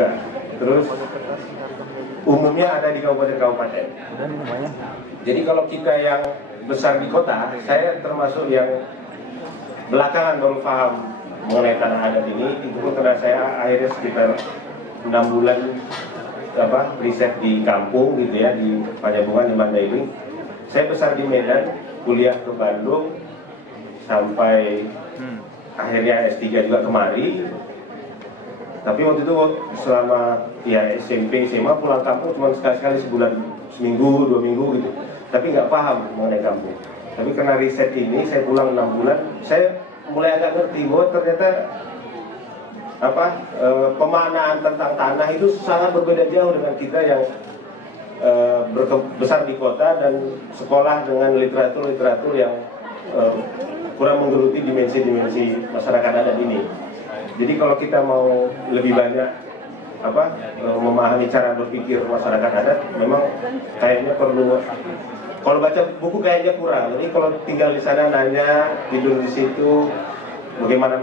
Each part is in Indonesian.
juga. Terus umumnya ada di kabupaten-kabupaten. Jadi kalau kita yang besar di kota, saya termasuk yang belakangan baru paham mengenai tanah adat ini. Itu pun karena saya akhirnya sekitar 6 bulan riset di kampung gitu ya, di Pajabukan, di Mandailing. Saya besar di Medan, kuliah ke Bandung sampai akhirnya S3 juga kemari. Tapi waktu itu selama ya SMP, SMA pulang kampung cuma sekali-sekali sebulan, seminggu, 2 minggu gitu. Tapi nggak paham mengenai kampung. Tapi karena riset ini saya pulang 6 bulan, saya mulai agak ngerti bahwa ternyata pemaknaan tentang tanah itu sangat berbeda jauh dengan kita yang besar di kota dan sekolah dengan literatur yang kurang menggeluti dimensi-dimensi masyarakat adat ini. Jadi kalau kita mau lebih banyak memahami cara berpikir masyarakat adat, memang kayaknya perlu, kalau baca buku kayaknya kurang. Jadi kalau tinggal di sana nanya, tidur di situ, bagaimana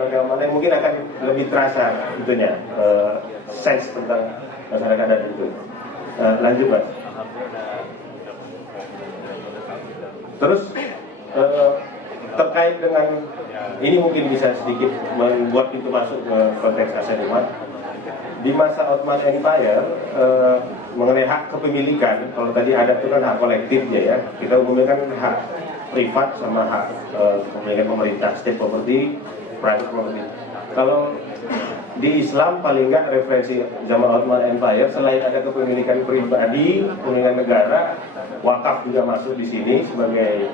mungkin akan lebih terasa itunya, sense tentang masyarakat adat itu. Lanjut Mas. Terus terkait dengan ini mungkin bisa sedikit membuat pintu masuk ke konteks aset umat. Di masa Ottoman Empire mengenai hak kepemilikan, kalau tadi adat itu kan hak kolektif ya, kita umumnya kan hak privat sama hak kepemilikan pemerintah, state property, private property. Kalau di Islam paling nggak referensi zaman Ottoman Empire, selain ada kepemilikan pribadi, kepemilikan negara, wakaf juga masuk di sini sebagai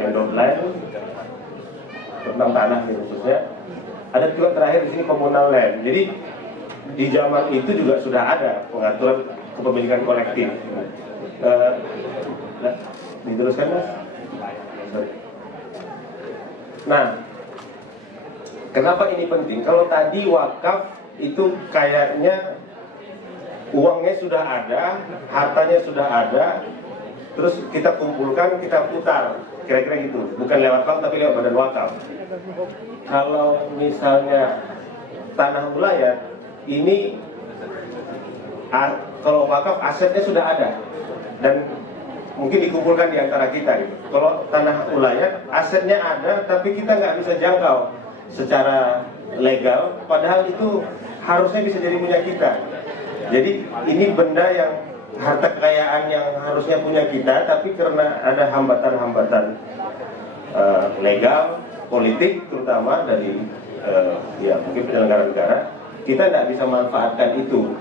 endowed land tentang tanah khususnya. Ada juga terakhir di sini communal land. Jadi di zaman itu juga sudah ada pengaturan kepemilikan kolektif. Diteruskan Mas. Nah, kenapa ini penting? Kalau tadi wakaf itu kayaknya uangnya sudah ada, hartanya sudah ada, terus kita kumpulkan, kita putar, kira-kira gitu. Bukan lewat bank tapi lewat badan wakaf. Kalau misalnya tanah wilayah ini, kalau wakaf asetnya sudah ada dan mungkin dikumpulkan di antara kita gitu. Kalau tanah wilayah asetnya ada tapi kita nggak bisa jangkau secara legal, padahal itu harusnya bisa jadi punya kita. Jadi ini benda yang harta kekayaan yang harusnya punya kita, tapi karena ada hambatan-hambatan legal, politik terutama dari mungkin penyelenggara negara, kita tidak bisa manfaatkan itu.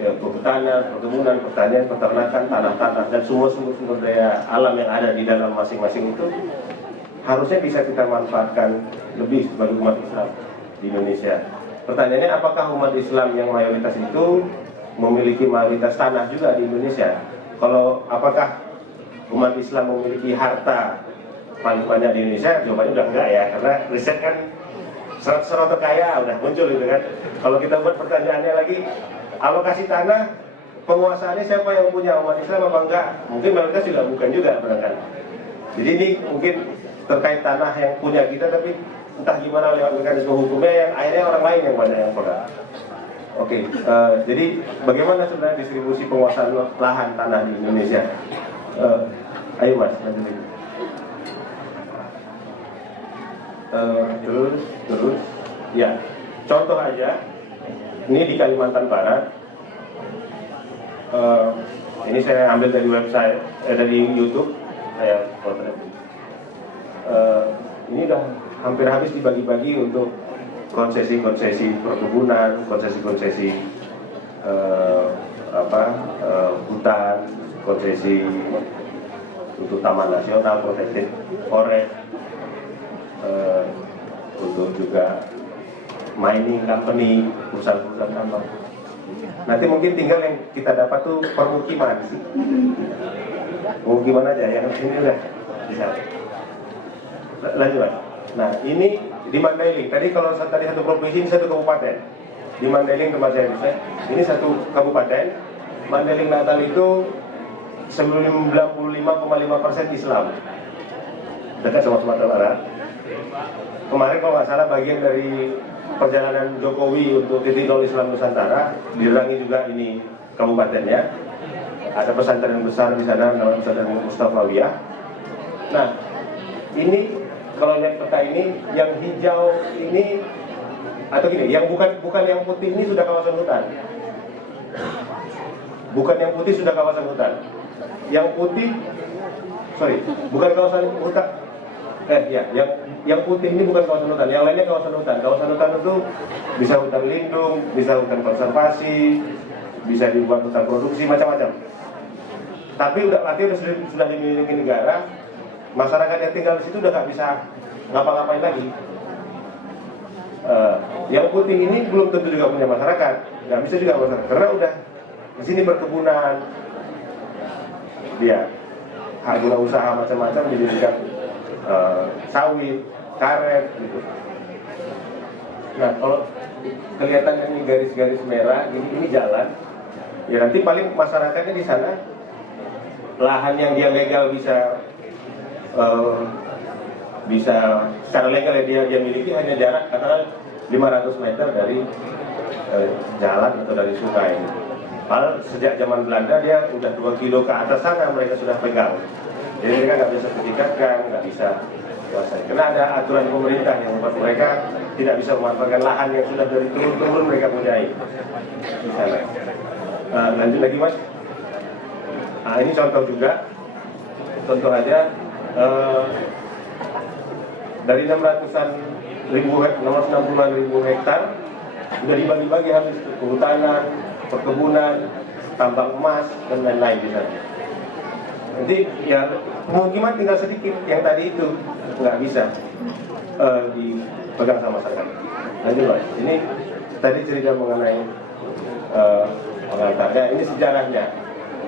Pertanian, perkebunan, pertanian, peternakan, tanah-tanah dan semua sumber daya alam yang ada di dalam masing-masing itu harusnya bisa kita manfaatkan lebih sebagai umat Islam di Indonesia. Pertanyaannya, apakah umat Islam yang mayoritas itu memiliki mayoritas tanah juga di Indonesia? Kalau apakah umat Islam memiliki harta paling banyak di Indonesia? Jawabannya udah enggak ya, karena riset kan serat-serat terkaya udah muncul gitu kan. Kalau kita buat pertanyaannya lagi, alokasi tanah, penguasaannya siapa yang punya, umat Islam apa enggak? Mungkin mayoritas juga bukan juga barangkali. Jadi ini mungkin terkait tanah yang punya kita, tapi entah gimana lewat mekanisme hukumnya yang akhirnya orang lain yang banyak yang pegang. Oke, jadi bagaimana sebenarnya distribusi penguasaan lahan tanah di Indonesia? Ayo Mas, lanjutin. Terus, ya, contoh aja, ini di Kalimantan Barat. Ini saya ambil dari website, dari YouTube, saya potret. Ini udah hampir habis dibagi-bagi untuk konsesi-konsesi perkebunan, konsesi-konsesi hutan, konsesi untuk taman nasional, protected forest, untuk juga mining company, perusahaan-perusahaan tambang. Nanti mungkin tinggal yang kita dapat tuh permukiman sih. Permukiman aja, yang ini udah bisa. Lanjut Mas. Nah ini di Mandailing. Tadi kalau tadi satu provinsi, ini satu kabupaten. Di Mandailing tempat saya riset, ini satu kabupaten. Mandailing Natal itu 95,5% Islam, dekat sama Sumatera Barat. Kemarin kalau nggak salah bagian dari perjalanan Jokowi untuk titik nol Islam Nusantara, dirangi juga ini kabupatennya. Ada pesantren besar di sana, namanya pesantren Mustafawiyah. Nah, ini kalau lihat peta ini, yang hijau ini atau gini, yang bukan yang putih ini sudah kawasan hutan. Bukan yang putih sudah kawasan hutan. Yang putih, bukan kawasan hutan. Yang putih ini bukan kawasan hutan. Yang lainnya kawasan hutan. Kawasan hutan itu bisa hutan lindung, bisa hutan konservasi, bisa dibuat hutan produksi, macam-macam. Tapi artinya sudah dimiliki negara, masyarakat yang tinggal di situ udah nggak bisa ngapa-ngapain lagi. Yang putih ini belum tentu juga punya masyarakat, nggak bisa juga masyarakat, karena udah di sini berkebunan, dia hak guna usaha macam-macam, dijadikan sawit, karet, gitu. Nah, kalau kelihatan ini garis-garis merah, ini jalan, ya nanti paling masyarakatnya di sana, lahan yang dia legal bisa secara legal ya dia miliki hanya jarak katakan 500 meter dari jalan atau dari sungai. Padahal sejak zaman Belanda dia udah 2 kilo ke atas sana mereka sudah pegang. Jadi mereka nggak bisa sertifikatkan, nggak bisa kuasai. Karena ada aturan pemerintah yang membuat mereka tidak bisa memanfaatkan lahan yang sudah dari turun-turun mereka punyai di sana. Lanjut lagi Mas. Nah, ini contoh juga. Contoh aja. Dari 660-an ribu hektar sudah dibagi-bagi habis kehutanan, perkebunan, tambang emas dan lain-lain di sana. Jadi ya pemukiman tinggal sedikit, yang tadi itu nggak bisa dipegang sama masyarakat. Lanjut Mas, ini tadi cerita mengenai pengantarnya, ini sejarahnya.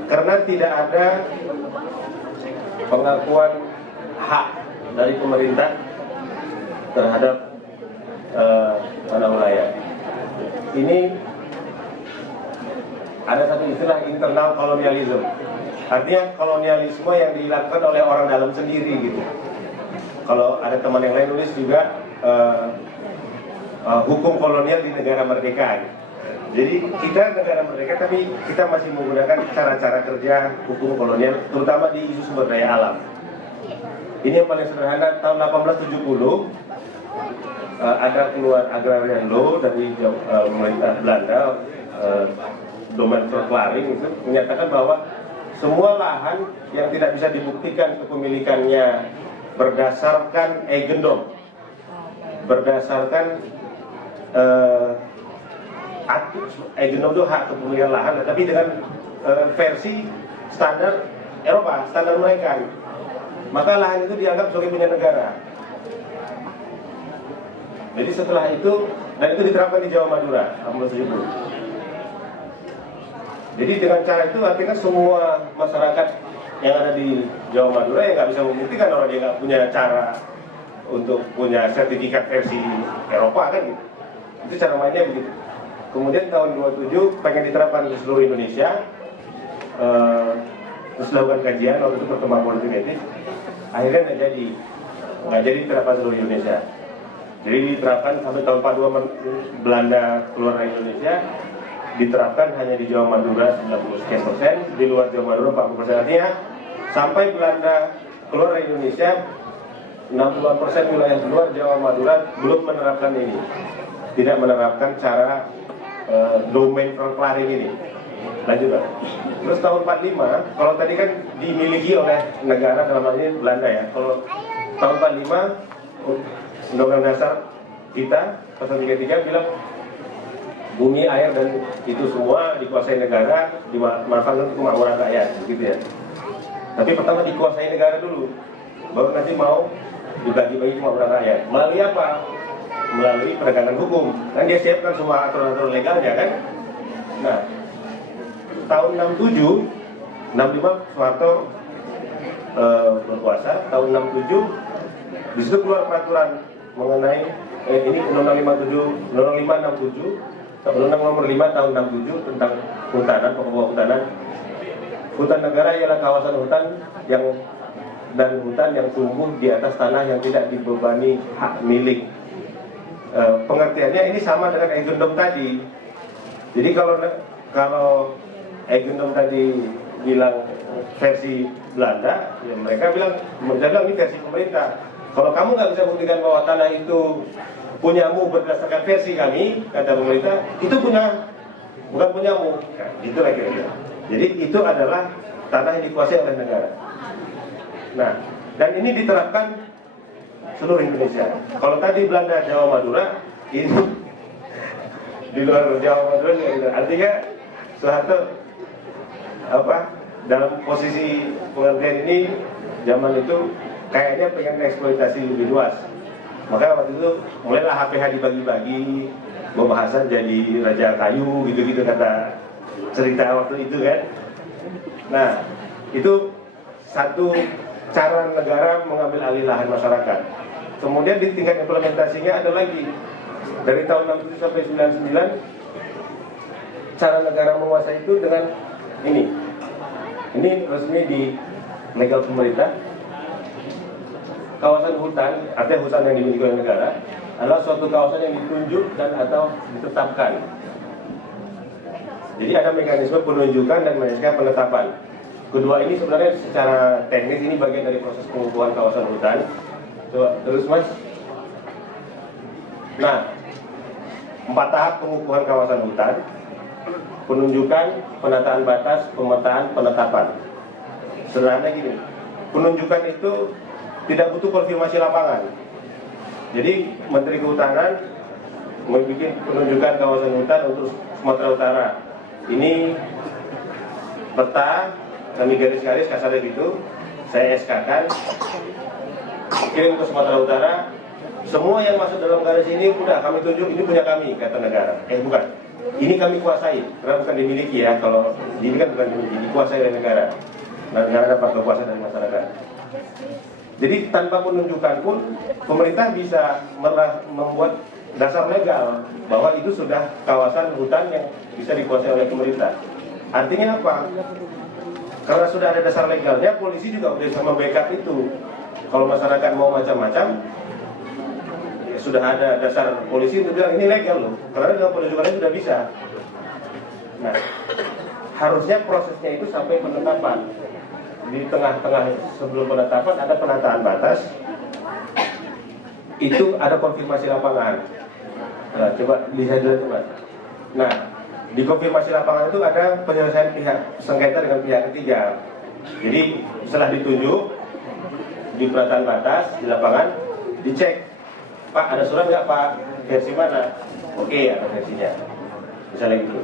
Karena tidak ada pengakuan hak dari pemerintah terhadap tanah wilayah. Ini ada satu istilah internal kolonialisme. Artinya kolonialisme yang dilakukan oleh orang dalam sendiri gitu. Kalau ada teman yang lain nulis juga hukum kolonial di negara merdeka. Gitu. Jadi kita negara merdeka tapi kita masih menggunakan cara-cara kerja hukum kolonial, terutama di isu sumber daya alam. Ini yang paling sederhana, tahun 1870 ada keluar agrarian law dari pemerintah Belanda, domain verklaring itu menyatakan bahwa semua lahan yang tidak bisa dibuktikan kepemilikannya berdasarkan eigendom, berdasarkan eigendom itu hak kepemilikan lahan, tapi dengan versi standar Eropa, standar mereka. Maka lahan itu dianggap sebagai punya negara. Jadi setelah itu, dan itu diterapkan di Jawa Madura, 1870. Jadi dengan cara itu artinya semua masyarakat yang ada di Jawa Madura yang nggak bisa membuktikan orang dia nggak punya cara untuk punya sertifikat versi Eropa kan gitu. Itu cara mainnya begitu. Kemudian tahun 27 pengen diterapkan di seluruh Indonesia. Terus lakukan kajian waktu itu perkembangan politik etis. Akhirnya nggak jadi diterapkan seluruh Indonesia. Jadi diterapkan sampai tahun 42 Belanda keluar dari Indonesia, diterapkan hanya di Jawa Madura 90%, di luar Jawa Madura 40%. Artinya sampai Belanda keluar dari Indonesia, 60% wilayah luar Jawa Madura belum menerapkan ini, tidak menerapkan cara domain verklaring ini. Lanjut Pak. Terus tahun 45, kalau tadi kan dimiliki oleh negara dalam hal ini Belanda ya. Kalau tahun 45 Undang-Undang Dasar kita pasal 33 bilang bumi, air dan itu semua dikuasai negara, dimanfaatkan untuk kemakmuran rakyat, begitu ya. Tapi pertama dikuasai negara dulu, baru nanti mau dibagi-bagi kemakmuran rakyat. Melalui apa? Melalui penegakan hukum. Kan dia siapkan semua aturan-aturan legalnya kan. Nah, tahun 67, 65 Soeharto berkuasa. Tahun 67 di situ keluar peraturan mengenai ini Undang-Undang 57, Undang-Undang 567, Undang-Undang nomor 5 tahun 67 tentang kehutanan, pokok hutanan. Hutan negara ialah kawasan hutan yang tumbuh di atas tanah yang tidak dibebani hak milik pengertiannya ini sama dengan Eigendom tadi. Jadi kalau Eigendom tadi bilang versi Belanda, ya mereka bilang ini versi pemerintah. Kalau kamu nggak bisa buktikan bahwa tanah itu punyamu berdasarkan versi kami, kata pemerintah, itu bukan punyamu. Nah, itulah kira-kira. Jadi itu adalah tanah yang dikuasai oleh negara. Nah, dan ini diterapkan seluruh Indonesia. Kalau tadi Belanda, Jawa, Madura, ini di luar Jawa, Madura juga gitu. Artinya Soeharto dalam posisi pengertian ini zaman itu kayaknya pengen eksploitasi lebih luas. Maka waktu itu mulailah HPH dibagi-bagi, pembahasan jadi raja kayu gitu-gitu kata cerita waktu itu kan. Nah, itu satu cara negara mengambil alih lahan masyarakat. Kemudian di tingkat implementasinya ada lagi. Dari tahun 67 sampai 99, cara negara menguasai itu dengan ini. Ini resmi di legal pemerintah. Kawasan hutan, artinya hutan yang dimiliki oleh negara, adalah suatu kawasan yang ditunjuk dan atau ditetapkan. Jadi ada mekanisme penunjukan dan mekanisme penetapan. Kedua ini sebenarnya secara teknis ini bagian dari proses pengukuhan kawasan hutan. Coba terus Mas. Nah, 4 tahap pengukuhan kawasan hutan: penunjukan, penataan batas, pemetaan, penetapan. Sederhananya gini, penunjukan itu tidak butuh konfirmasi lapangan. Jadi Menteri Kehutanan membuat penunjukan kawasan hutan untuk Sumatera Utara. Ini peta, kami garis-garis kasarnya gitu, saya SK-kan, kirim ke Sumatera Utara. Semua yang masuk dalam garis ini udah kami tunjuk, ini punya kami, kata negara. Bukan, ini kami kuasai, karena bukan dimiliki ya. Kalau ini kan bukan dimiliki, dikuasai oleh negara. Nah, negara dapat kekuasaan dari masyarakat. Jadi tanpa penunjukan pun pemerintah bisa membuat dasar legal bahwa itu sudah kawasan hutan yang bisa dikuasai oleh pemerintah. Artinya apa? Karena sudah ada dasar legalnya, polisi juga bisa membackup itu. Kalau masyarakat mau macam-macam, ya sudah ada dasar polisi untuk bilang ini legal loh. Karena dengan penunjukannya sudah bisa. Nah, harusnya prosesnya itu sampai penetapan. Di tengah-tengah sebelum penetapan ada penataan batas, itu ada konfirmasi lapangan. Nah, coba lihat dulu Mas. Nah, di konfirmasi lapangan itu ada penyelesaian pihak sengketa dengan pihak ketiga. Jadi setelah ditunjuk di penataan batas di lapangan, dicek, Pak ada surat nggak Pak, versi mana? Oke, ada versinya. Misalnya gitu.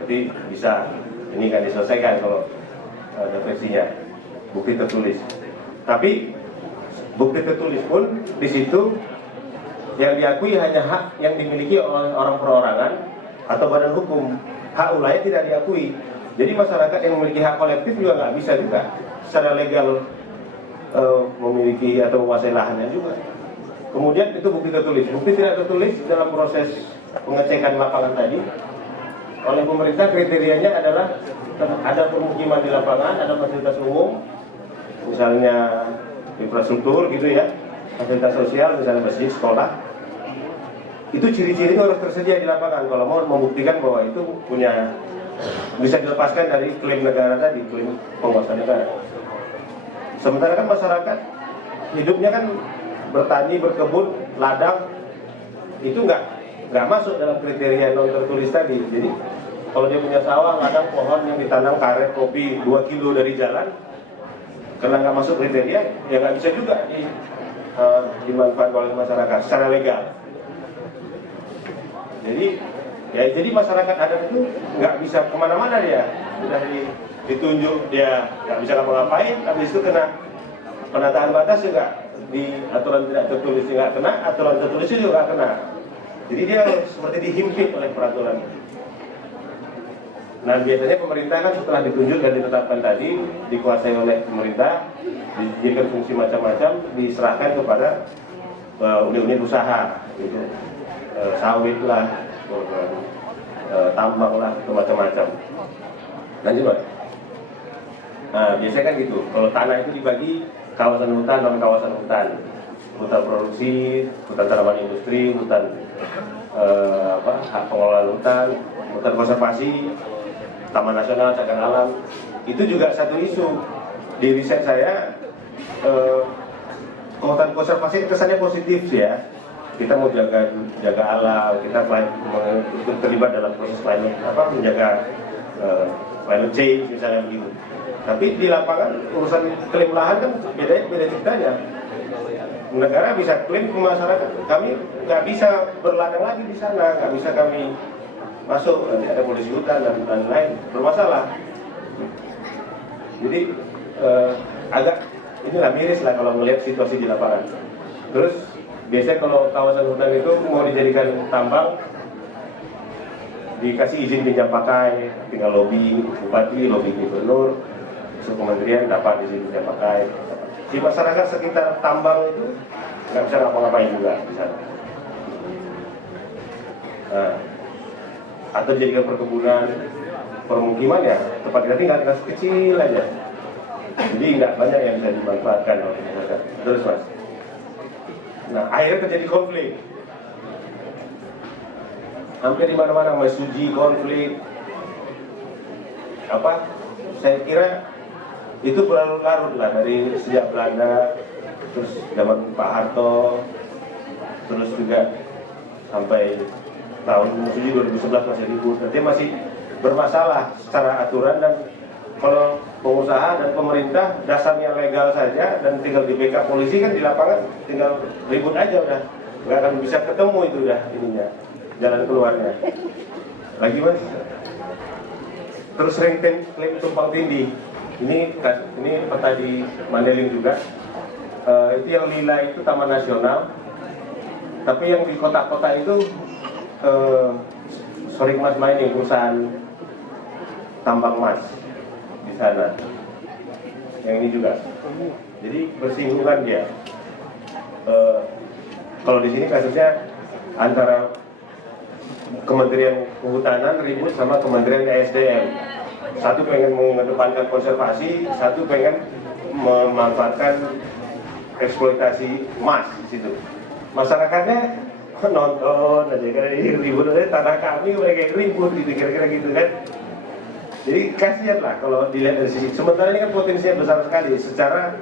Jadi bisa ini kan diselesaikan kalau ada versinya. Bukti tertulis. Tapi bukti tertulis pun di situ yang diakui hanya hak yang dimiliki oleh orang perorangan atau badan hukum. Hak ulayat tidak diakui. Jadi masyarakat yang memiliki hak kolektif juga nggak bisa juga secara legal memiliki atau menguasai lahannya juga. Kemudian itu bukti tertulis. Bukti tidak tertulis dalam proses pengecekan lapangan tadi oleh pemerintah kriterianya adalah ada permukiman di lapangan, ada fasilitas umum, misalnya infrastruktur gitu ya, fasilitas sosial, misalnya masjid, sekolah. Itu ciri-ciri harus tersedia di lapangan kalau mau membuktikan bahwa itu punya, bisa dilepaskan dari klaim negara tadi, klaim penguasa negara. Sementara kan masyarakat hidupnya kan bertani, berkebun, ladang, itu nggak masuk dalam kriteria non tertulis tadi. Jadi kalau dia punya sawah, ladang, pohon yang ditanam karet kopi 2 kilo dari jalan, karena nggak masuk kriteria, ya nggak bisa juga dimanfaatkan oleh masyarakat secara legal. Jadi masyarakat adat itu nggak bisa kemana-mana dia, sudah ditunjuk dia nggak bisa ngapa-ngapain, habis itu kena penataan batas juga, di aturan tidak tertulis nggak kena, aturan tertulis juga nggak kena. Jadi dia seperti dihimpit oleh peraturan. Nah biasanya pemerintah kan setelah ditunjuk dan ditetapkan tadi, dikuasai oleh pemerintah, dijadikan fungsi macam-macam, diserahkan kepada unit-unit usaha, gitu. Sawit lah, tambang lah, macam-macam. Lanjut Pak. Nah biasanya kan gitu, kalau tanah itu dibagi kawasan hutan, non kawasan hutan, hutan produksi, hutan tanaman industri, hutan hak pengelolaan hutan, hutan konservasi, taman nasional, cagar alam. Itu juga satu isu di riset saya. Hutan konservasi kesannya positif sih ya. Kita mau jaga alam, kita ikut terlibat dalam proses menjaga climate change misalnya begitu. Tapi di lapangan urusan klaim lahan kan beda ceritanya. Negara bisa klaim ke masyarakat, kami nggak bisa berladang lagi di sana, nggak bisa kami masuk, nanti ada polisi hutan dan lain bermasalah. Jadi agak inilah miris lah kalau melihat situasi di lapangan. Terus biasanya kalau kawasan hutan itu mau dijadikan tambang, dikasih izin pinjam pakai, tinggal lobby bupati, lobby gubernur, masuk kementerian dapat izin pinjam pakai. Di masyarakat sekitar tambang itu nggak bisa ngapa-ngapain juga di sana. Nah, atau dijadikan perkebunan, permukiman ya tempat kita tinggal kecil aja. Jadi nggak banyak yang bisa dimanfaatkan oleh masyarakat. Terus mas. Nah akhirnya terjadi konflik. Hampir di mana-mana mesuji konflik. Saya kira itu berlarut-larut lah dari sejak Belanda, terus zaman Pak Harto, terus juga sampai tahun 2011 masih ribut. Nanti masih bermasalah secara aturan, dan kalau pengusaha dan pemerintah dasarnya legal saja dan tinggal di backup polisi kan di lapangan tinggal ribut aja udah, nggak akan bisa ketemu itu udah ininya jalan keluarnya. Lagi mas, terus sering klaim tumpang tindih. Ini peta di Mandailing juga. Itu yang lila itu Taman Nasional, tapi yang di kota-kota itu Sorik Mas Mining, perusahaan tambang emas di sana. Yang ini juga. Jadi bersinggungan dia. Kalau di sini kasusnya antara Kementerian Kehutanan ribut sama Kementerian ESDM. Satu pengen mengedepankan konservasi, satu pengen memanfaatkan eksploitasi emas di situ. Masyarakatnya nonton aja kan, ribut aja tanah kami, mereka ribut gitu, kira-kira gitu kan. Jadi kasihan lah kalau dilihat dari sisi. Sementara ini kan potensinya besar sekali. Secara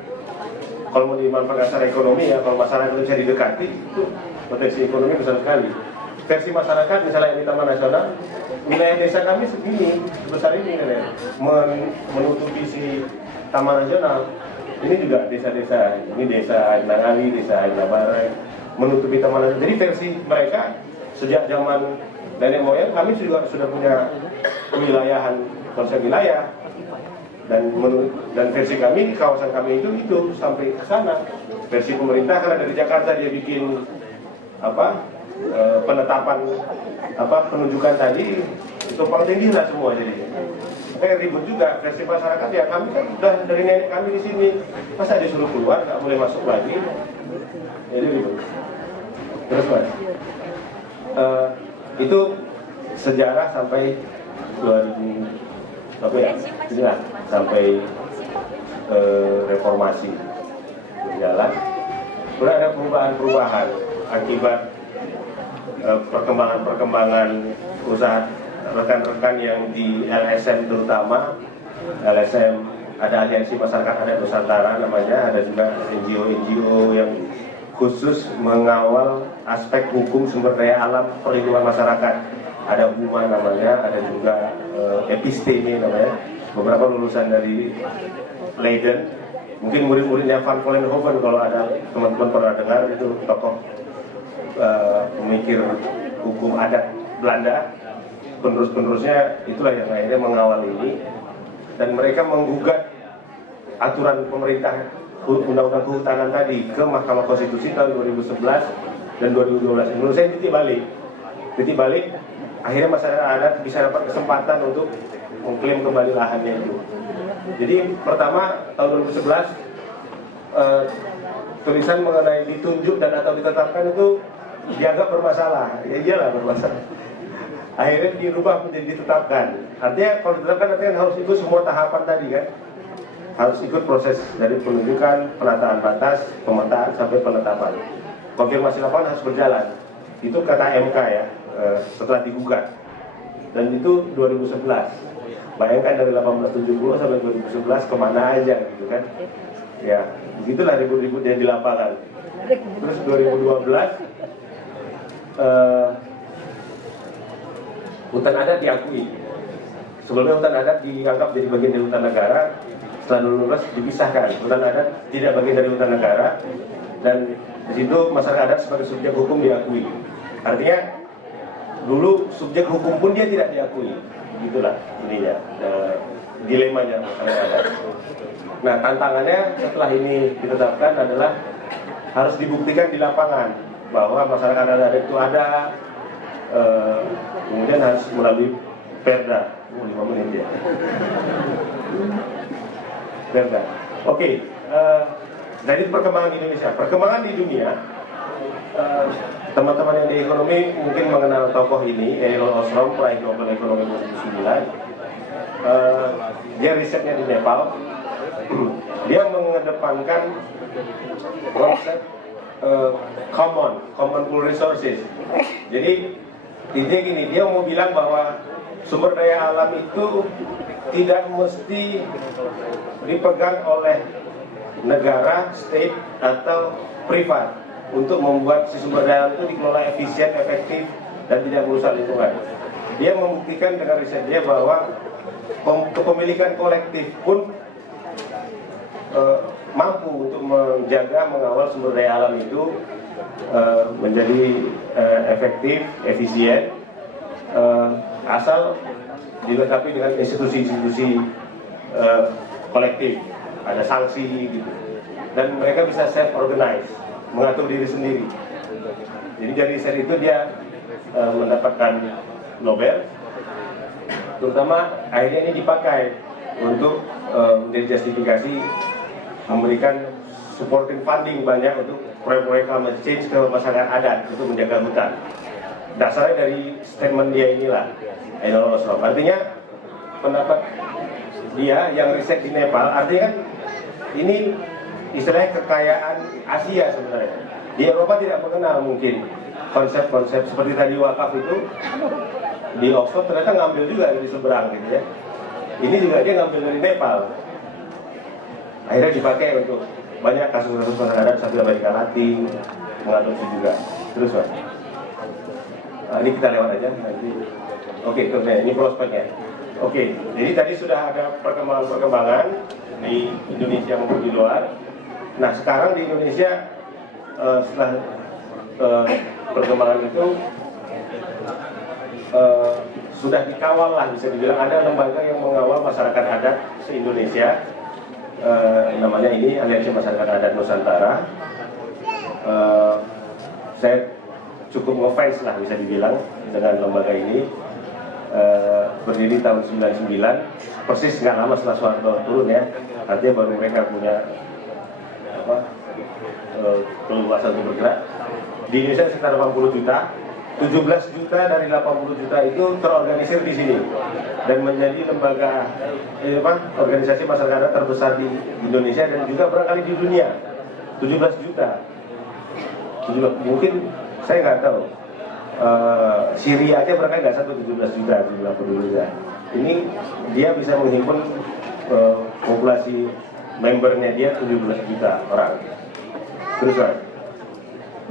kalau mau dimanfaatkan secara ekonomi ya, kalau masyarakat bisa didekati, itu potensi ekonomi besar sekali. Versi masyarakat misalnya di Taman Nasional, wilayah desa kami segini, besar ini kan ya, menutupi si Taman Nasional. Ini juga desa-desa, ini desa Nangali, desa Barat, menutupi Taman Nasional. Jadi versi mereka sejak zaman nenek moyang kami juga sudah punya kewilayahan, konsep wilayah, dan versi kami di kawasan kami itu sampai ke sana. Versi pemerintah karena dari Jakarta dia bikin penetapan penunjukan tadi itu paling tinggi lah semua jadi. Kayak ribut juga versi masyarakat ya, kami kan udah dari nenek kami di sini, masa disuruh keluar nggak boleh masuk lagi, jadi ribut. Terus mas, itu sejarah sampai 2000 sampai reformasi berjalan. Kemudian ada perubahan akibat perkembangan usaha rekan-rekan yang di LSM, terutama LSM ada Aliansi Masyarakat Adat Nusantara namanya, ada juga NGO yang khusus mengawal aspek hukum sumber daya alam perlindungan masyarakat. Ada Huma namanya, ada juga Episteme namanya, beberapa lulusan dari Leiden, mungkin murid-muridnya Van Vollenhoven kalau ada teman-teman pernah dengar, itu tokoh pemikir hukum adat Belanda. Penerus-penerusnya itulah yang akhirnya mengawal ini, dan mereka menggugat aturan pemerintah Undang-Undang Kehutanan tadi ke Mahkamah Konstitusi tahun 2011 dan 2012. Menurut saya titik balik, akhirnya masyarakat adat bisa dapat kesempatan untuk mengklaim kembali lahannya itu. Jadi pertama tahun 2011 tulisan mengenai ditunjuk dan atau ditetapkan itu dianggap bermasalah. Ya iyalah bermasalah. Akhirnya dirubah menjadi ditetapkan. Artinya kalau ditetapkan artinya harus ikut semua tahapan tadi kan. Harus ikut proses dari penunjukan, penataan batas, pemetaan sampai penetapan. Konfirmasi lapangan harus berjalan. itu kata MK ya, setelah digugat, dan itu 2011. Bayangkan dari 1870 sampai 2011 kemana aja gitu kan. Ya, begitulah ribut-ributnya di lapangan. Terus 2012 hutan adat diakui. Sebelumnya hutan adat dianggap jadi bagian dari hutan negara, setelah 2012 dipisahkan. Hutan adat tidak bagian dari hutan negara, dan di situ masyarakat adat sebagai subjek hukum diakui. Artinya dulu subjek hukum pun dia tidak diakui. Gitulah ininya, dilemanya masyarakat adat. Nah, tantangannya setelah ini ditetapkan adalah harus dibuktikan di lapangan bahwa masyarakat adat itu ada, kemudian harus melalui perda. 5 menit ya. Perda. Oke, dari perkembangan Indonesia, perkembangan di dunia, teman-teman yang di ekonomi mungkin mengenal tokoh ini, Elinor Ostrom, peraih Nobel Ekonomi 2009. Dia risetnya di Nepal. Dia mengedepankan konsep common pool resources. Jadi intinya gini, dia mau bilang bahwa sumber daya alam itu tidak mesti dipegang oleh negara, state, atau privat untuk membuat si sumber daya alam itu dikelola efisien, efektif, dan tidak merusak lingkungan. Dia membuktikan dengan riset dia bahwa kepemilikan kolektif pun mampu untuk menjaga, mengawal sumber daya alam itu menjadi efektif, efisien, asal dilengkapi dengan institusi-institusi kolektif, ada sanksi gitu, dan mereka bisa self-organize, mengatur diri sendiri. Jadi dari riset itu dia mendapatkan Nobel, terutama akhirnya ini dipakai untuk menjadi justifikasi memberikan supporting funding banyak untuk proyek-proyek climate change ke masyarakat adat untuk menjaga hutan. Dasarnya dari statement dia inilah, Elinor Ostrom. Artinya pendapat dia yang riset di Nepal, artinya kan ini istilahnya kekayaan Asia sebenarnya. Di Eropa tidak mengenal mungkin konsep-konsep seperti tadi wakaf itu. Di Oxford ternyata ngambil juga dari seberang gitu ya. Ini juga dia ngambil dari Nepal. Akhirnya dipakai untuk banyak kasus-kasus masyarakat adat sampai Amerika Latin, mengadopsi juga. Terus Pak. Ini kita lewat aja nanti. Oke, ini prospeknya. Oke, jadi tadi sudah ada perkembangan-perkembangan di Indonesia maupun di luar. Nah, sekarang di Indonesia setelah perkembangan itu sudah dikawal lah, bisa dibilang ada lembaga yang mengawal masyarakat adat se-Indonesia. Namanya ini Aliansi Masyarakat Adat Nusantara. Saya cukup ngefans lah bisa dibilang dengan lembaga ini. Berdiri tahun 99, persis nggak lama setelah Soeharto turun ya. Artinya baru mereka punya keluasan untuk bergerak. Di Indonesia sekitar 80 juta. 17 juta dari 80 juta itu terorganisir di sini dan menjadi lembaga organisasi masyarakat terbesar di Indonesia dan juga barangkali di dunia. 17 juta. Mungkin saya nggak tahu. Syria aja barangkali nggak satu 17 juta jumlah penduduknya. Ini dia bisa menghimpun populasi membernya dia 17 juta orang. Terus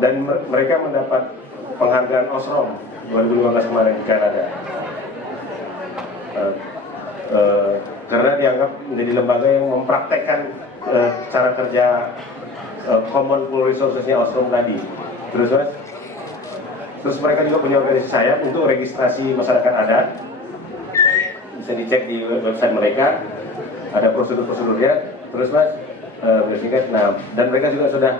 dan mereka mendapat penghargaan Ostrom 2015 kemarin di Kanada karena dianggap menjadi lembaga yang mempraktekkan cara kerja common pool resources-nya Ostrom tadi. Terus mereka juga punya organisasi sayap untuk registrasi masyarakat adat, bisa dicek di website mereka, ada prosedur-prosedurnya. Terus nah, dan mereka juga sudah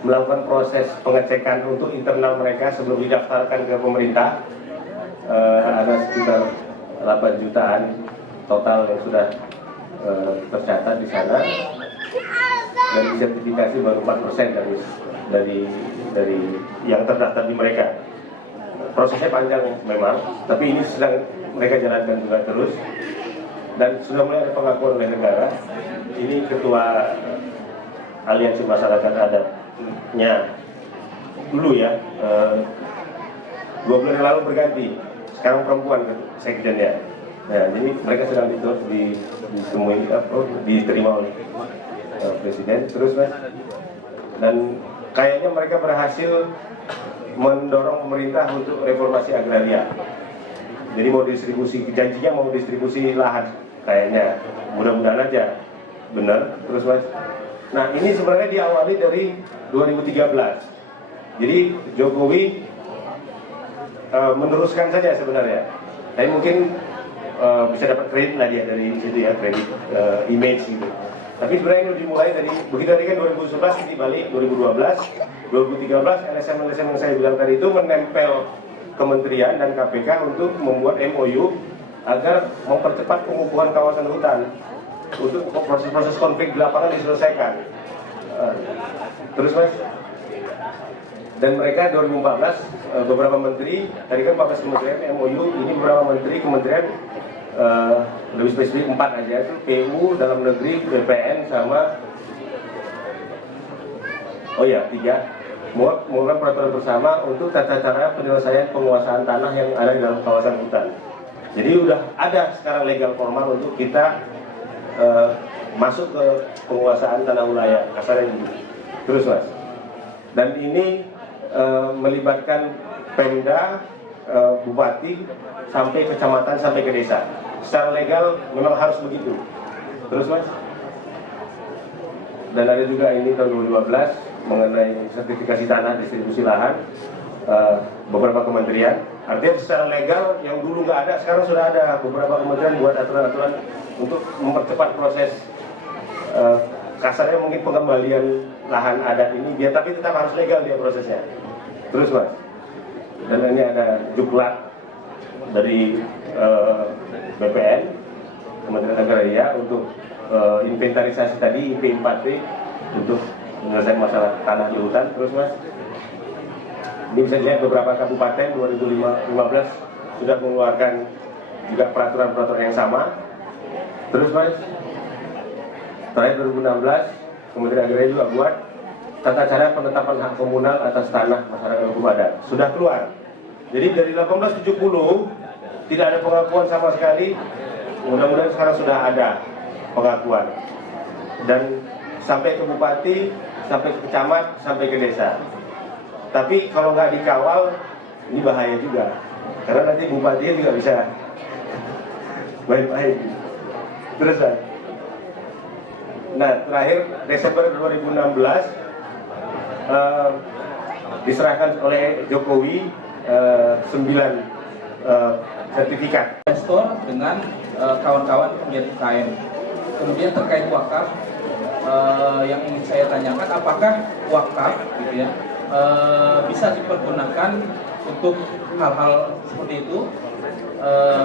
melakukan proses pengecekan untuk internal mereka sebelum didaftarkan ke pemerintah. Ada sekitar 8 jutaan total yang sudah tercatat di sana, dan disertifikasi baru 4% dari yang terdaftar di mereka. Prosesnya panjang memang, tapi ini sedang mereka jalankan juga terus, dan sudah mulai ada pengakuan oleh negara. Ini ketua Aliansi Masyarakat Adatnya dulu ya, 2 bulan yang lalu berganti, sekarang perempuan sekjennya. Nah, jadi mereka sedang ditemui, diterima oleh Presiden. Terus Mas, dan kayaknya mereka berhasil mendorong pemerintah untuk reformasi agraria. Jadi mau distribusi, janjinya mau distribusi lahan kayaknya, mudah-mudahan aja benar. Terus Mas, nah ini sebenarnya diawali dari 2013. Jadi Jokowi meneruskan saja sebenarnya. Tapi mungkin bisa dapat kredit lah dia dari situ ya, kredit image gitu. Tapi sebenarnya ini dimulai dari begitu tadi kan 2011 ini balik 2012, 2013 LSM yang saya bilang tadi itu menempel kementerian dan KPK untuk membuat MOU agar mempercepat pengukuhan kawasan hutan untuk proses-proses konflik di lapangan diselesaikan. Terus Mas, dan mereka 2014 beberapa menteri, tadi kan 14 kementerian MOU, ini beberapa menteri kementerian lebih spesifik 4 aja, itu PU, Dalam Negeri, BPN, sama 3 mengeluarkan peraturan bersama untuk tata cara penyelesaian penguasaan tanah yang ada di dalam kawasan hutan. Jadi udah ada sekarang legal formal untuk kita masuk ke penguasaan tanah wilayah kasarnya gitu. Terus Mas, dan ini melibatkan Pemda, Bupati, sampai kecamatan, sampai ke desa. Secara legal memang harus begitu. Terus Mas, dan ada juga ini tahun 2015 mengenai sertifikasi tanah distribusi lahan beberapa kementerian. Artinya secara legal yang dulu nggak ada, sekarang sudah ada. Beberapa kementerian buat aturan-aturan untuk mempercepat proses kasarnya mungkin pengembalian lahan adat ini dia, tapi tetap harus legal dia prosesnya. Terus Mas, dan ini ada juklat dari BPN, Kementerian Agraria, untuk inventarisasi tadi IP4T untuk menyelesaikan masalah tanah di hutan. Terus Mas, ini bisa dilihat beberapa kabupaten 2015 sudah mengeluarkan juga peraturan-peraturan yang sama. Terus Mas, terakhir 2016 Kementerian Agraria juga buat tata cara penetapan hak komunal atas tanah masyarakat hukum adat, sudah keluar. Jadi dari 1870 tidak ada pengakuan sama sekali. Mudah-mudahan sekarang sudah ada pengakuan, dan sampai ke bupati, sampai ke camat, sampai ke desa. Tapi kalau nggak dikawal, ini bahaya juga, karena nanti bupatinya juga bisa baik-baik. Terus nah, terakhir Desember 2016 diserahkan oleh Jokowi 9 sertifikat investor dengan kawan-kawan penggiat UKM. Kemudian terkait wakaf, yang ingin saya tanyakan, apakah wakaf gitu ya bisa dipergunakan untuk hal-hal seperti itu,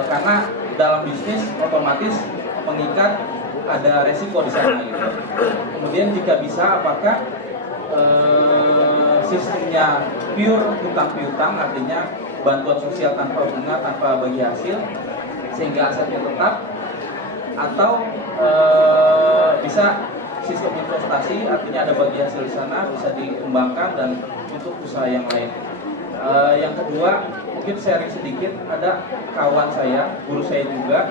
karena dalam bisnis otomatis mengikat ada resiko di sana gitu. Kemudian jika bisa, apakah sistemnya pure hutang piutang, artinya bantuan sosial tanpa bunga, tanpa bagi hasil, sehingga asetnya tetap, atau bisa sistem investasi, artinya ada bagi hasil di sana, bisa dikembangkan dan untuk usaha yang lain. Yang kedua, mungkin sharing sedikit, ada kawan saya, guru saya juga,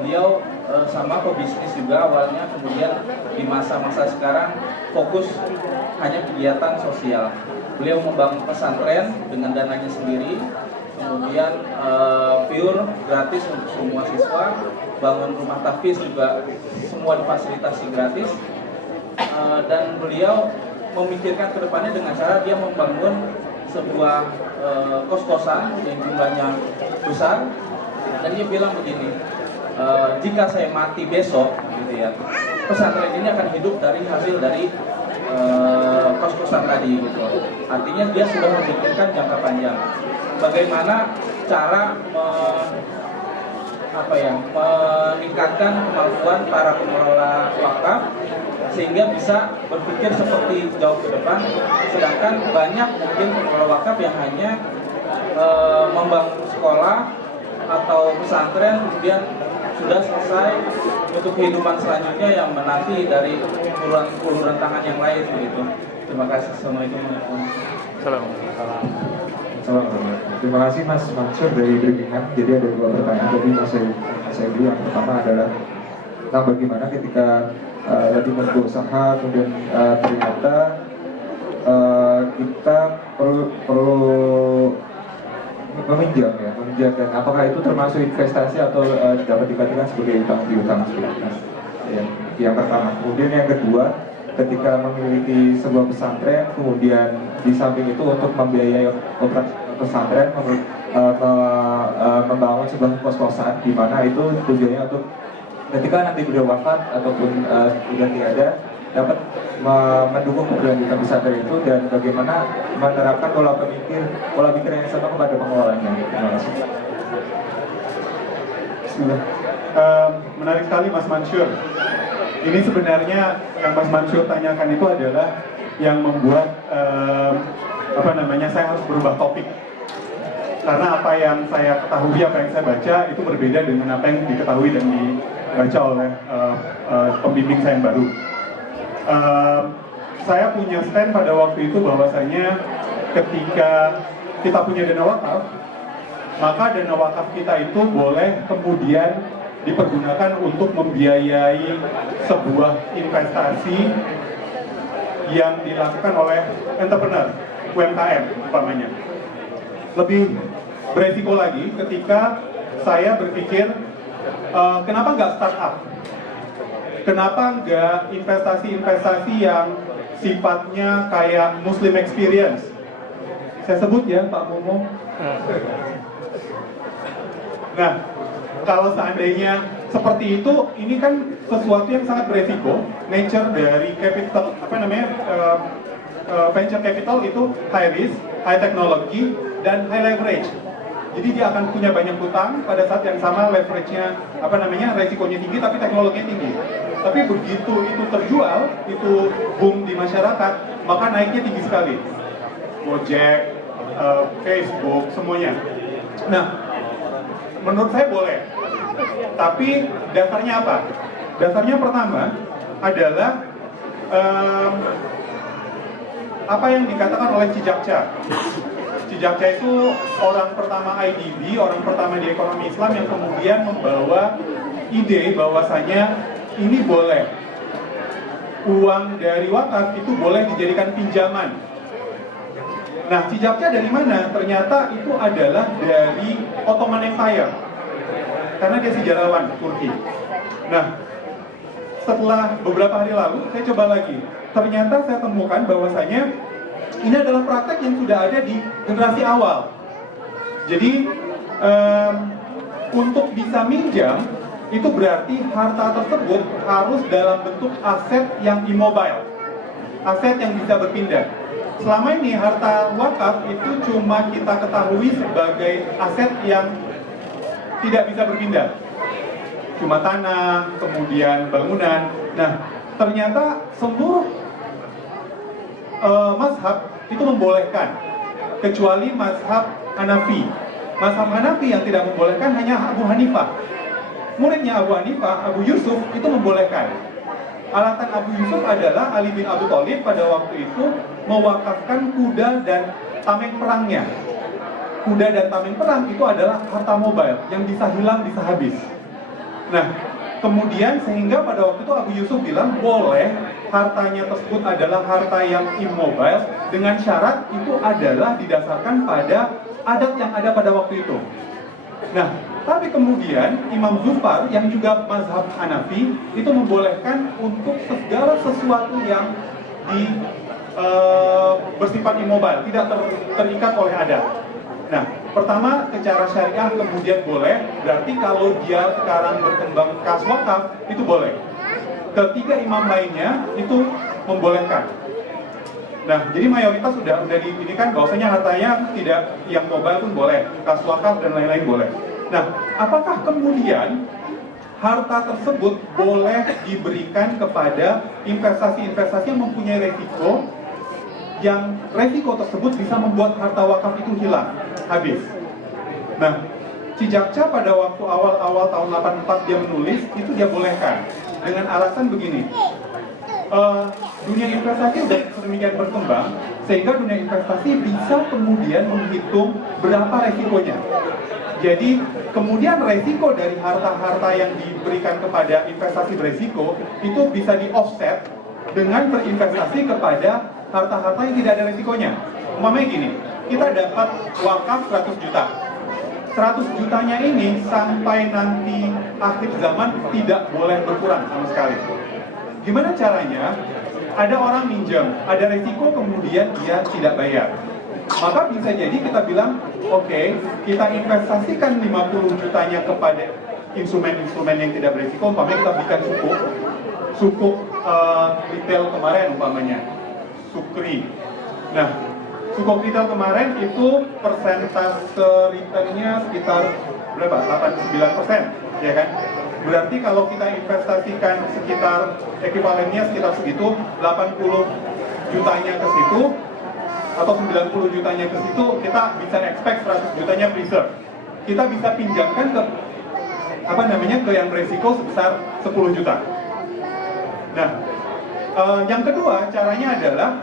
beliau sama pebisnis juga awalnya, kemudian di masa-masa sekarang fokus hanya kegiatan sosial. Beliau membangun pesantren dengan dananya sendiri, kemudian pure gratis untuk semua siswa, bangun rumah tahfiz juga semua difasilitasi gratis, dan beliau memikirkan ke depannya dengan cara dia membangun sebuah kos-kosan yang jumlahnya besar, dan dia bilang begini, jika saya mati besok gitu ya, pesantren ini akan hidup dari hasil dari kos-kosan tadi gitu. Artinya dia sudah memikirkan jangka panjang bagaimana cara meningkatkan kemampuan para pengelola wakaf sehingga bisa berpikir seperti jauh ke depan, sedangkan banyak mungkin pengelola wakaf yang hanya membangun sekolah atau pesantren kemudian sudah selesai untuk kehidupan selanjutnya yang menanti dari uluran tangan yang lain begitu. Terima kasih. Assalamualaikum warahmatullahi wabarakatuh. Assalamualaikum. Terima kasih Mas Mansur dari Birmingham. Jadi ada dua pertanyaan tadi saya dulu. Yang pertama adalah tentang bagaimana ketika tadi membuat usaha kemudian ternyata kita perlu meminjam dan apakah itu termasuk investasi atau dapat dikatakan sebagai utang piutang seperti itu. Yang pertama. Kemudian yang kedua, ketika memiliki sebuah pesantren, kemudian di samping itu untuk membiayai operasi pesantren, membangun sebuah kos-kosan, di mana itu tujuannya untuk ketika nanti beliau wafat ataupun sudah tiada, dapat mendukung keberlanjutan pesantren itu dan bagaimana menerapkan pola pikir yang sama kepada pengelolanya. Terima kasih. Bismillah. Menarik sekali Mas Mansur. Ini sebenarnya yang Mas Mansur tanyakan itu adalah yang membuat saya harus berubah topik. Karena apa yang saya ketahui, apa yang saya baca itu berbeda dengan apa yang diketahui dan dibaca oleh pembimbing saya yang baru. Saya punya stand pada waktu itu bahwasanya ketika kita punya dana wakaf, maka dana wakaf kita itu boleh kemudian dipergunakan untuk membiayai sebuah investasi yang dilakukan oleh entrepreneur, UMKM umpamanya. Lebih beresiko lagi ketika saya berpikir, kenapa nggak startup? Kenapa nggak investasi-investasi yang sifatnya kayak Muslim Experience? Saya sebut ya Pak Momo. Nah, kalau seandainya seperti itu, ini kan sesuatu yang sangat beresiko. Nature dari capital, venture capital itu high risk, high technology, dan high leverage. Jadi dia akan punya banyak hutang, pada saat yang sama leverage-nya, resikonya tinggi tapi teknologinya tinggi. Tapi begitu itu terjual, itu boom di masyarakat, maka naiknya tinggi sekali. Gojek, Facebook, semuanya. Nah, menurut saya boleh. Tapi dasarnya apa? Dasarnya pertama adalah apa yang dikatakan oleh Cijakca. Cijakca itu orang pertama IDB, orang pertama di ekonomi Islam yang kemudian membawa ide bahwasanya ini boleh. Uang dari wakaf itu boleh dijadikan pinjaman. Nah, Cijakca dari mana? Ternyata itu adalah dari Ottoman Empire. Karena dia sejarawan Turki. Nah, setelah beberapa hari lalu, saya coba lagi. Ternyata saya temukan bahwasanya ini adalah praktek yang sudah ada di generasi awal. Jadi, untuk bisa minjam, itu berarti harta tersebut harus dalam bentuk aset yang immobile. Aset yang bisa berpindah. Selama ini harta wakaf itu cuma kita ketahui sebagai aset yang tidak bisa berpindah. Cuma tanah, kemudian bangunan. Nah, ternyata seluruh mazhab itu membolehkan, kecuali mazhab Hanafi. Mazhab Hanafi yang tidak membolehkan hanya Abu Hanifah. Muridnya Abu Hanifah, Abu Yusuf, itu membolehkan. Alatan Abu Yusuf adalah Ali bin Abi Thalib pada waktu itu mewakafkan kuda dan tameng perangnya. Kuda dan tameng perang itu adalah harta mobile yang bisa hilang, bisa habis. Nah, kemudian sehingga pada waktu itu Abu Yusuf bilang boleh hartanya tersebut adalah harta yang immobile dengan syarat itu adalah didasarkan pada adat yang ada pada waktu itu. Nah, tapi kemudian Imam Zufar yang juga mazhab Hanafi itu membolehkan untuk segala sesuatu yang bersifat immobile, tidak terikat oleh adat. Nah, pertama secara syariah kemudian boleh, berarti kalau dia sekarang berkembang kas wakaf itu boleh. Ketiga imam lainnya itu membolehkan. Nah, jadi mayoritas sudah diinikan bahwasanya hartanya tidak yang mobile pun boleh, kas wakaf dan lain-lain boleh. Nah, apakah kemudian harta tersebut boleh diberikan kepada investasi-investasi yang mempunyai resiko, yang resiko tersebut bisa membuat harta wakaf itu hilang, habis. Nah, Cijakca pada waktu awal-awal tahun 84 dia menulis, itu dia bolehkan dengan alasan begini. Dunia investasi sudah sedemikian berkembang, Sehingga dunia investasi bisa kemudian menghitung berapa resikonya. Jadi kemudian resiko dari harta-harta yang diberikan kepada investasi beresiko itu bisa di-offset dengan berinvestasi kepada harta-harta yang tidak ada resikonya. Umpamanya gini, kita dapat wakaf 100 juta. 100 jutanya ini sampai nanti akhir zaman tidak boleh berkurang sama sekali. Gimana caranya? Ada orang minjam, ada resiko kemudian dia tidak bayar. Maka bisa jadi kita bilang, oke, kita investasikan 50 jutanya kepada instrumen-instrumen yang tidak berisiko. Umpamanya kita berikan sukuk retail kemarin umpamanya, Sukri. Nah, sukuk retail kemarin itu persentase returnnya sekitar berapa? 89%, ya kan? Berarti kalau kita investasikan sekitar ekuivalennya sekitar segitu, 80 jutanya ke situ atau 90 jutanya ke situ, kita bisa expect 100 jutanya preserve. Kita bisa pinjamkan ke ke yang beresiko sebesar 10 juta. Nah, yang kedua caranya adalah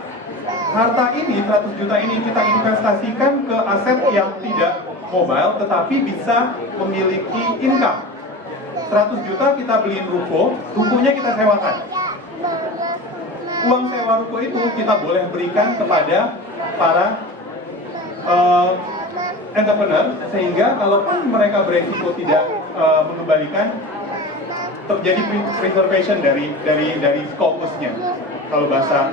harta ini, 100 juta ini kita investasikan ke aset yang tidak mobile tetapi bisa memiliki income. 100 juta kita beliin rukonya kita sewakan. Uang sewa ruko itu kita boleh berikan kepada para entrepreneur, sehingga kalaupun mereka beresiko tidak mengembalikan, terjadi preservation dari scopusnya, kalau bahasa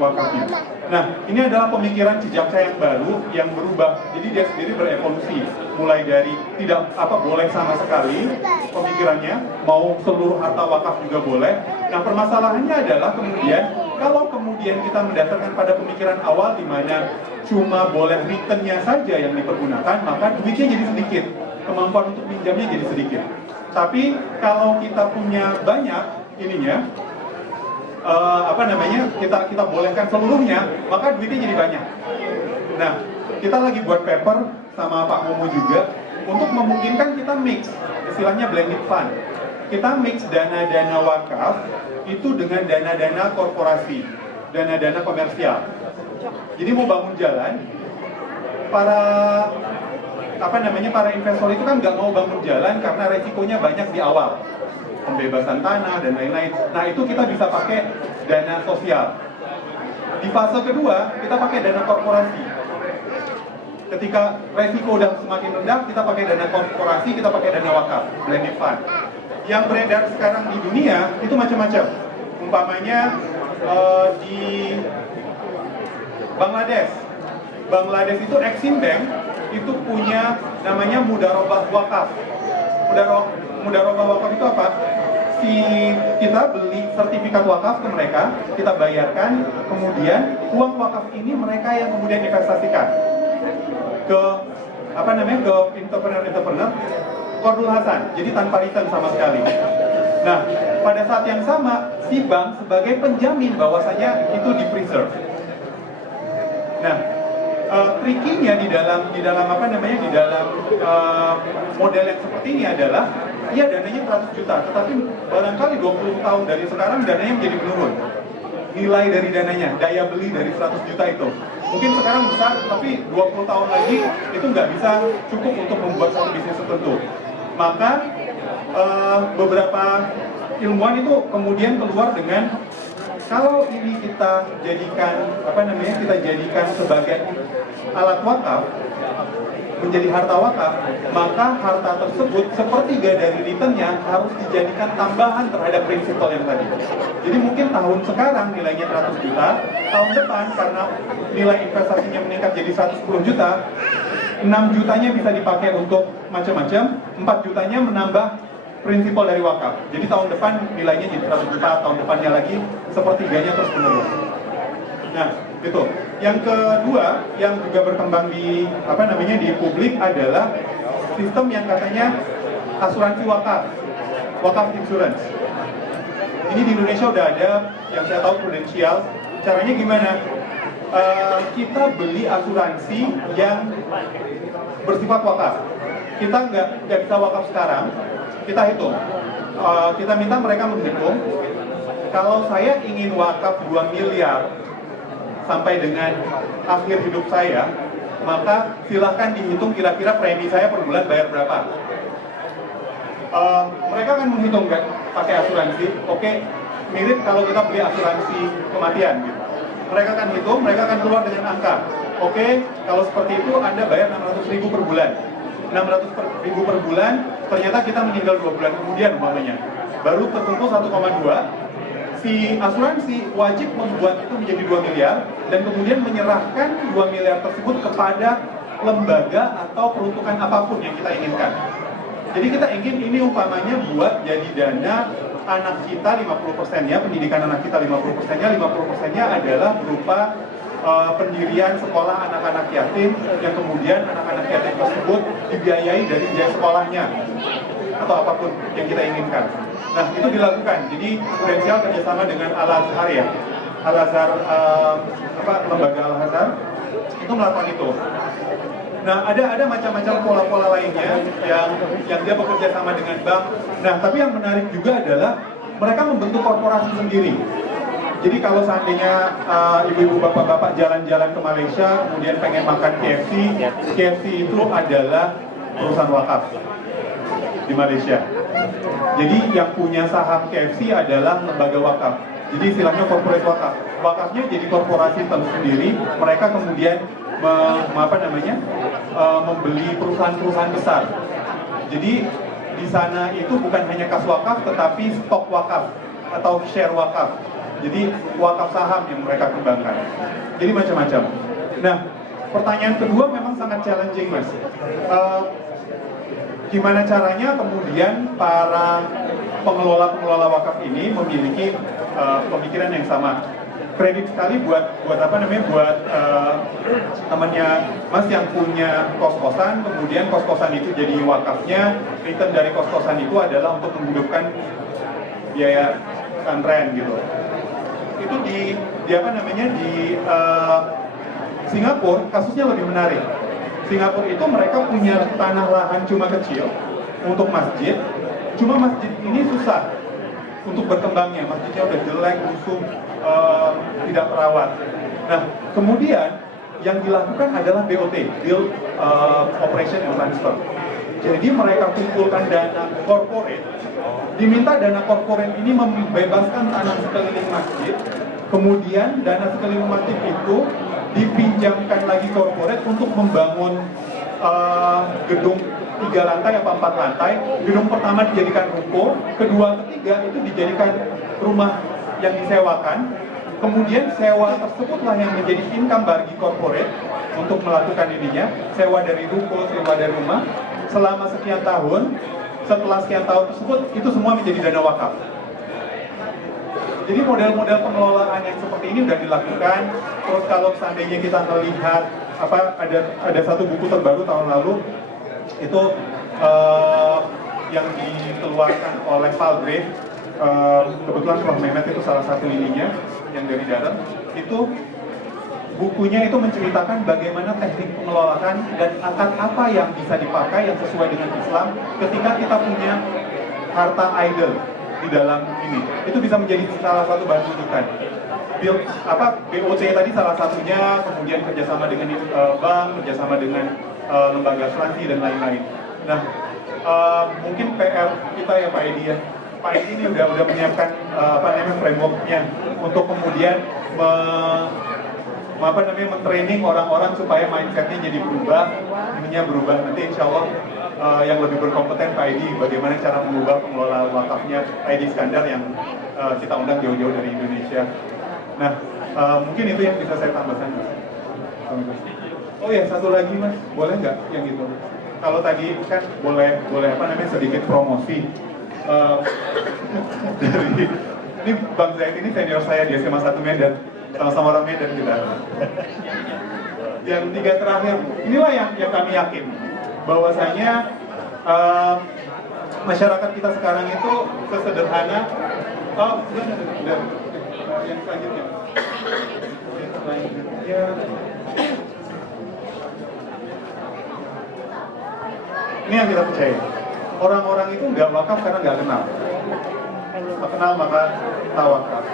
wakafnya. Nah, ini adalah pemikiran Cijaksa yang baru yang berubah. Jadi dia sendiri berevolusi, mulai dari tidak boleh sama sekali pemikirannya, mau seluruh harta wakaf juga boleh. Nah, permasalahannya adalah kalau kemudian kita mendasarkan pada pemikiran awal di mana cuma boleh return-nya saja yang dipergunakan, maka duitnya jadi sedikit, kemampuan untuk pinjamnya jadi sedikit. Tapi kalau kita punya banyak ininya, kita bolehkan seluruhnya, maka duitnya jadi banyak. Nah, kita lagi buat paper sama Pak Momo juga untuk memungkinkan kita mix, istilahnya blended fund. Kita mix dana-dana wakaf itu dengan dana-dana korporasi, dana-dana komersial. Jadi mau bangun jalan, para investor itu kan nggak mau bangun jalan karena resikonya banyak di awal, pembebasan tanah dan lain-lain. Nah, itu kita bisa pakai dana sosial. Di fase kedua kita pakai dana korporasi. Ketika resiko udah semakin rendah, kita pakai dana korporasi, kita pakai dana wakaf, blended fund. Yang beredar sekarang di dunia itu macam-macam. Umpamanya di Bangladesh itu Exim Bank itu punya namanya Mudarobah Wakaf. Mudarobah Wakaf itu apa? Kita beli sertifikat wakaf ke mereka, kita bayarkan, kemudian uang wakaf ini mereka yang kemudian investasikan ke ke entrepreneur Qardul Hasan, jadi tanpa return sama sekali. Nah, pada saat yang sama si bank sebagai penjamin bahwasanya itu di-preserve. Nah, trikinya di dalam model yang seperti ini adalah dananya 100 juta, tetapi barangkali 20 tahun dari sekarang dananya menjadi menurun. Nilai dari dananya, daya beli dari 100 juta itu mungkin sekarang besar, tapi 20 tahun lagi itu nggak bisa cukup untuk membuat satu bisnis tertentu. Maka beberapa ilmuwan itu kemudian keluar dengan, kalau ini kita jadikan sebagai alat wakaf, menjadi harta wakaf, maka harta tersebut sepertiga dari returnnya harus dijadikan tambahan terhadap prinsipal yang tadi. Jadi mungkin tahun sekarang nilainya 100 juta, tahun depan karena nilai investasinya meningkat jadi 110 juta, 6 jutanya bisa dipakai untuk macam-macam, 4 jutanya menambah prinsipal dari wakaf. Jadi tahun depan nilainya jadi 100 juta, tahun depannya lagi sepertiganya terus menerus. Nah, itu. Yang kedua yang juga berkembang di publik adalah sistem yang katanya asuransi wakaf insurance. Ini di Indonesia udah ada, yang saya tahu Prudential. Caranya gimana? Kita beli asuransi yang bersifat wakaf. Kita nggak bisa wakaf sekarang. Kita hitung. Kita minta mereka menghitung. Kalau saya ingin wakaf 2 miliar sampai dengan akhir hidup saya, maka silahkan dihitung kira-kira premi saya per bulan bayar berapa. Mereka akan menghitung kan pakai asuransi, oke, mirip kalau kita beli asuransi kematian gitu. Mereka akan hitung, mereka akan keluar dengan angka. Oke, kalau seperti itu Anda bayar 600.000 per bulan. 600.000 per bulan, ternyata kita meninggal 2 bulan kemudian umpamanya. Baru terkumpul 1,2, si asuransi wajib membuat itu menjadi 2 miliar dan kemudian menyerahkan 2 miliar tersebut kepada lembaga atau peruntukan apapun yang kita inginkan. Jadi kita ingin ini umpamanya buat jadi dana anak kita 50%-nya, pendidikan anak kita 50%-nya, 50%-nya adalah berupa pendirian sekolah anak-anak yatim yang kemudian anak-anak yatim tersebut dibiayai dari biaya sekolahnya atau apapun yang kita inginkan. Nah, itu dilakukan. Jadi Prudensial kerjasama dengan Al-Azhar ya, Al-Azhar lembaga Al-Azhar itu melakukan itu. Nah, ada macam-macam pola-pola lainnya yang dia bekerja sama dengan bank. Nah, tapi yang menarik juga adalah mereka membentuk korporasi sendiri. Jadi kalau seandainya ibu-ibu bapak-bapak jalan-jalan ke Malaysia kemudian pengen makan KFC itu adalah perusahaan wakaf di Malaysia. Jadi yang punya saham KFC adalah lembaga wakaf. Jadi istilahnya corporate wakaf. Wakafnya jadi korporasi tersendiri. Mereka kemudian membeli perusahaan-perusahaan besar. Jadi di sana itu bukan hanya kas wakaf, tetapi stok wakaf atau share wakaf. Jadi wakaf saham yang mereka kembangkan. Jadi macam-macam. Nah, pertanyaan kedua memang sangat challenging, Mas. Gimana caranya kemudian para pengelola wakaf ini memiliki pemikiran yang sama? Kredit sekali buat temannya Mas yang punya kos-kosan, kemudian kos-kosan itu jadi wakafnya, return dari kos-kosan itu adalah untuk menghidupkan biaya pesantren gitu. Itu di Singapura kasusnya lebih menarik. Singapura itu mereka punya tanah lahan cuma kecil untuk masjid, cuma masjid ini susah untuk berkembangnya, masjidnya udah jelek, busuk, tidak terawat. Nah, kemudian yang dilakukan adalah BOT, Build Operation and Transfer. Jadi mereka kumpulkan dana corporate, diminta dana corporate ini membebaskan tanah sekeliling masjid, kemudian dana sekeliling masjid itu dipinjamkan lagi corporate untuk membangun gedung 3 lantai atau 4 lantai. Gedung pertama dijadikan ruko, kedua, ketiga itu dijadikan rumah yang disewakan. Kemudian sewa tersebutlah yang menjadi income bagi corporate untuk melakukan ininya, sewa dari ruko, sewa dari rumah selama sekian tahun. Setelah sekian tahun tersebut, itu semua menjadi dana wakaf. Jadi model-model pengelolaan yang seperti ini sudah dilakukan. Terus kalau seandainya kita melihat ada satu buku terbaru tahun lalu itu yang dikeluarkan oleh Palgrave, kebetulan Prof. Mehmet itu salah satu ininya yang dari dalam itu. Bukunya itu menceritakan bagaimana teknik pengelolaan dan akad apa yang bisa dipakai yang sesuai dengan Islam ketika kita punya harta idle di dalam ini. Itu bisa menjadi salah satu bahan rujukan. BOC tadi salah satunya, kemudian kerjasama dengan bank, kerjasama dengan lembaga asuransi dan lain-lain. Nah, mungkin PR kita ya Pak Edi ya. Pak Edi ini udah menyiapkan frameworknya untuk kemudian men-training orang-orang supaya mindsetnya jadi berubah, ininya berubah. Nanti insya Allah yang lebih berkompeten Pak Edi, bagaimana cara mengubah pengelola wakafnya Pak Edi Iskandar yang kita undang jauh-jauh dari Indonesia. Nah, mungkin itu yang bisa saya tambahkan. Oh ya, satu lagi Mas, boleh nggak yang itu? Kalau tadi kan boleh sedikit promosi dari ini Bang Zaid ini senior saya di SMA 1 Medan. Sama-sama orang Medan kita. Yang 3 terakhir, inilah yang kami yakin bahwasanya masyarakat kita sekarang itu sesederhana. Udah. Yang selanjutnya. Ini yang kita percaya. Orang-orang itu nggak wakaf karena nggak kenal. Tak kenal maka tak wakaf.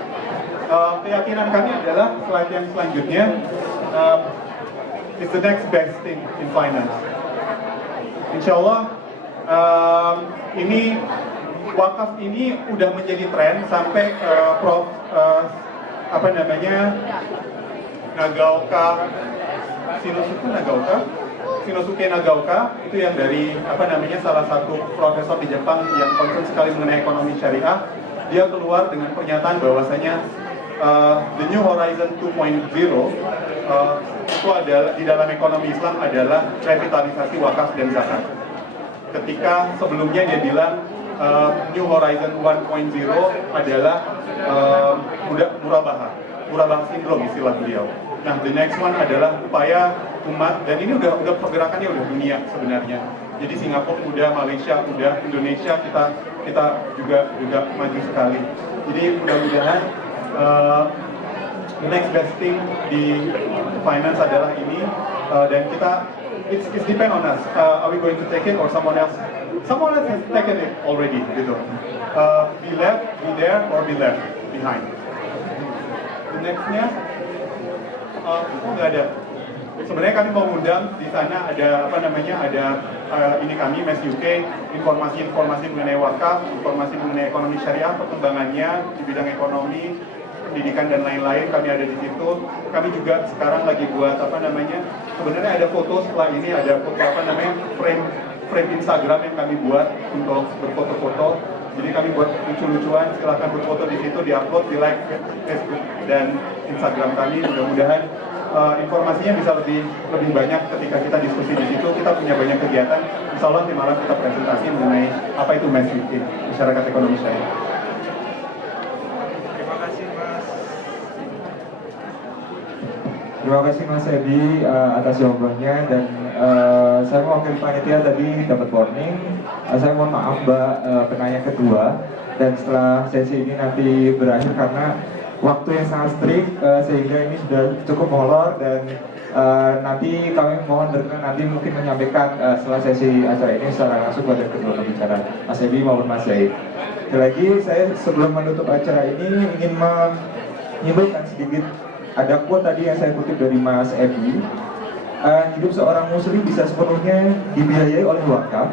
keyakinan kami adalah slide yang selanjutnya, it's the next best thing in finance. Insya Allah ini wakaf ini udah menjadi tren sampai Prof Shinosuke Nagaoka itu yang dari salah satu profesor di Jepang yang concern sekali mengenai ekonomi syariah. Dia keluar dengan pernyataan bahwasanya the new horizon 2.0 itu adalah di dalam ekonomi Islam adalah revitalisasi wakaf dan zakat. Ketika sebelumnya dia bilang new horizon 1.0 adalah murabahah sindrom istilah beliau. Nah, the next one adalah upaya umat, dan ini udah pergerakannya udah dunia sebenarnya. Jadi Singapura udah, Malaysia udah, Indonesia kita juga maju sekali. Jadi mudah-mudahan the next best thing di finance adalah ini, dan kita it's depend on us. Are we going to take it or someone else has taken it already gitu. Be there or be left behind. The nextnya nggak ada. Sebenarnya kami mau undang di sana ada ini kami MES UK, informasi mengenai wakaf, informasi mengenai ekonomi syariah, perkembangannya di bidang ekonomi, pendidikan dan lain-lain, kami ada di situ. Kami juga sekarang lagi buat sebenarnya ada foto setelah ini, ada foto frame Instagram yang kami buat untuk berfoto-foto. Jadi kami buat lucu-lucuan, silahkan berfoto di situ, diupload di like Facebook dan Instagram kami. Mudah-mudahan informasinya bisa lebih banyak ketika kita diskusi di situ. Kita punya banyak kegiatan. Insya Allah nanti malam kita presentasi mengenai apa itu MES UK, masyarakat ekonomi syariah. Terima kasih Mas Edi atas jawabannya, dan saya mewakili panitia tadi dapat warning. Saya mohon maaf Mbak penanya kedua, dan setelah sesi ini nanti berakhir karena waktu yang sangat strict sehingga ini sudah cukup molor, dan nanti kami mohon berkenan nanti mungkin menyampaikan setelah sesi acara ini secara langsung pada kedua pembicara, Mas Edi maupun Mas Zaid. Sekali lagi saya sebelum menutup acara ini ingin menyimpulkan sedikit. Ada quote tadi yang saya kutip dari Mas Edi, hidup seorang muslim bisa sepenuhnya dibiayai oleh wakaf,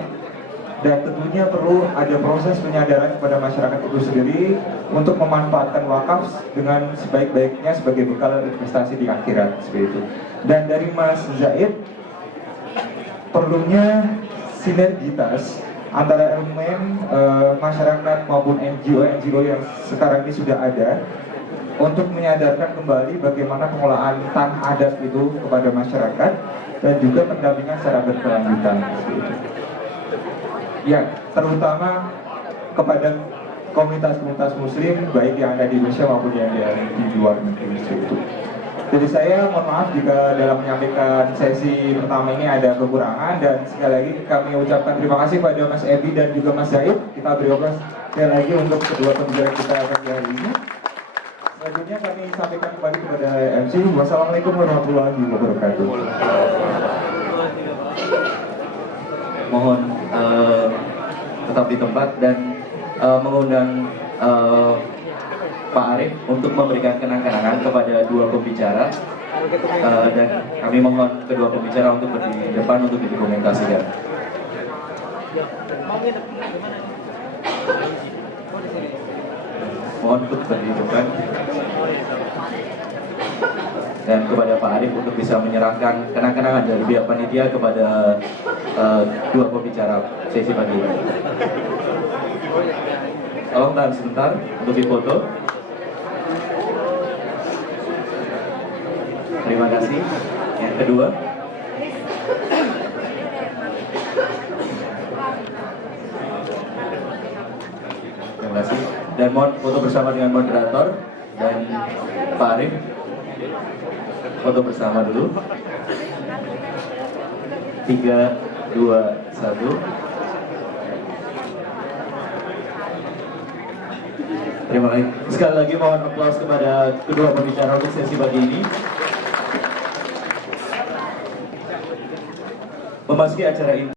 dan tentunya perlu ada proses penyadaran kepada masyarakat itu sendiri untuk memanfaatkan wakaf dengan sebaik-baiknya sebagai bekal investasi di akhirat, seperti itu. Dan dari Mas Zaid, perlunya sinergitas antara elemen masyarakat maupun NGO yang sekarang ini sudah ada untuk menyadarkan kembali bagaimana pengelolaan tanah adat itu kepada masyarakat, dan juga pendampingan secara berkelanjutan. Ya, terutama kepada komunitas-komunitas muslim baik yang ada di Indonesia maupun yang ada di luar negeri itu. Jadi saya mohon maaf jika dalam menyampaikan sesi pertama ini ada kekurangan, dan sekali lagi kami ucapkan terima kasih pada Mas Edi dan juga Mas Zaid. Kita beri obat sekali lagi untuk kedua pembicara kita pagi hari ini. Selanjutnya kami sampaikan kembali kepada MC. Wassalamualaikum warahmatullahi wabarakatuh. Mohon tetap di tempat dan mengundang Pak Arif untuk memberikan kenang-kenangan kepada dua pembicara, dan kami mohon kedua pembicara untuk berdiri di depan untuk didokumentasikan. Mohon untuk berdiri di depan, dan kepada Pak Arif untuk bisa menyerahkan kenang-kenangan dari pihak panitia kepada dua pembicara sesi pagi ini. Tolong tahan sebentar untuk difoto. Terima kasih. Yang kedua, terima kasih. Dan mohon foto bersama dengan moderator dan Pak Arif. Foto bersama dulu. 3, 2, 1. Terima kasih. Sekali lagi mohon aplaus kepada kedua pembicara untuk sesi pagi ini. Memasuki acara ini.